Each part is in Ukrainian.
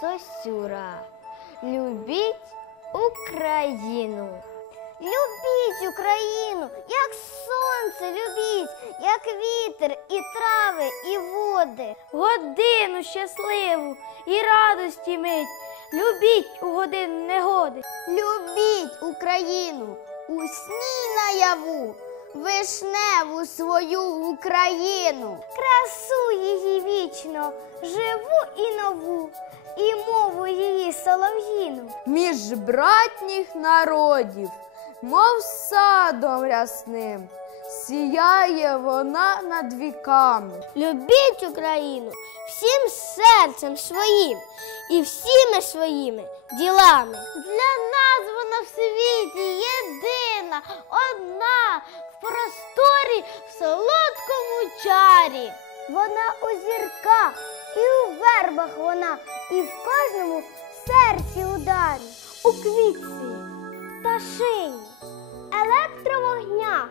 Сосюра. Любіть Україну. Любіть Україну, як сонце любіть, як вітер, і трави, і води. Годину щасливу і радості мить. Любіть у годину негоди. Любіть Україну у сні наяву, вишневу свою Україну. Красу її вічно, живу і нову і мову її солов'їну. між братніх народів, мов садом рясним, сіяє вона над віками. Любіть Україну всім серцем своїм і всіми своїми ділами. Для нас вона в світі єдина, одна в просторі, в солодкому чарі. Вона у зірках і у вербах вона, і в кожному серці ударі, у квітці, пташині, електровогнях,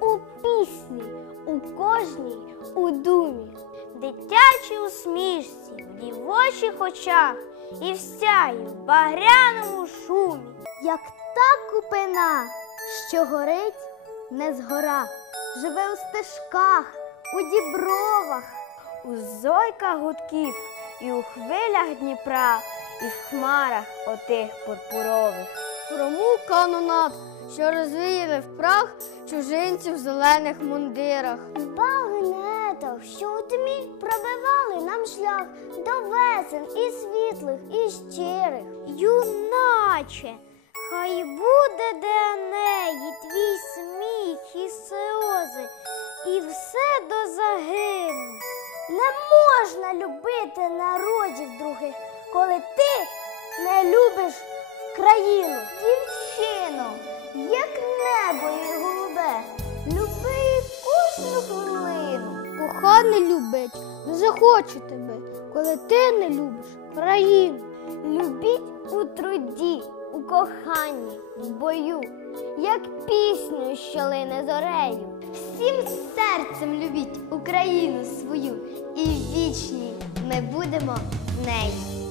у пісні, у кожній у думі, дитячій усмішці, в дівочих очах. І в сяї в багряному шумі, як та купина, що горить не згора, живе у стежках, у дібровах, У зойках гудків і у хвилях Дніпра, і в хмарах отих пурпурових. Грому канонат, що розвіяли в прах чужинців в зелених мундирах. В багнетах, що у тьмі пробивали нам шлях до весен і світлих, і щирих. Юначе, хай буде де неї твій сміх і сльози, і все до загину. Не можна любити народів других, коли ти не любиш країну. Дівчино, як небо і голубе, люби кожну хвилину. Коханий любить, не захоче тебе, коли ти не любиш країну. Любіть у труді, у коханні, в бою, як пісню, що лине зорею. Всім серцем любіть Україну свою, і вічні ми будемо в неї.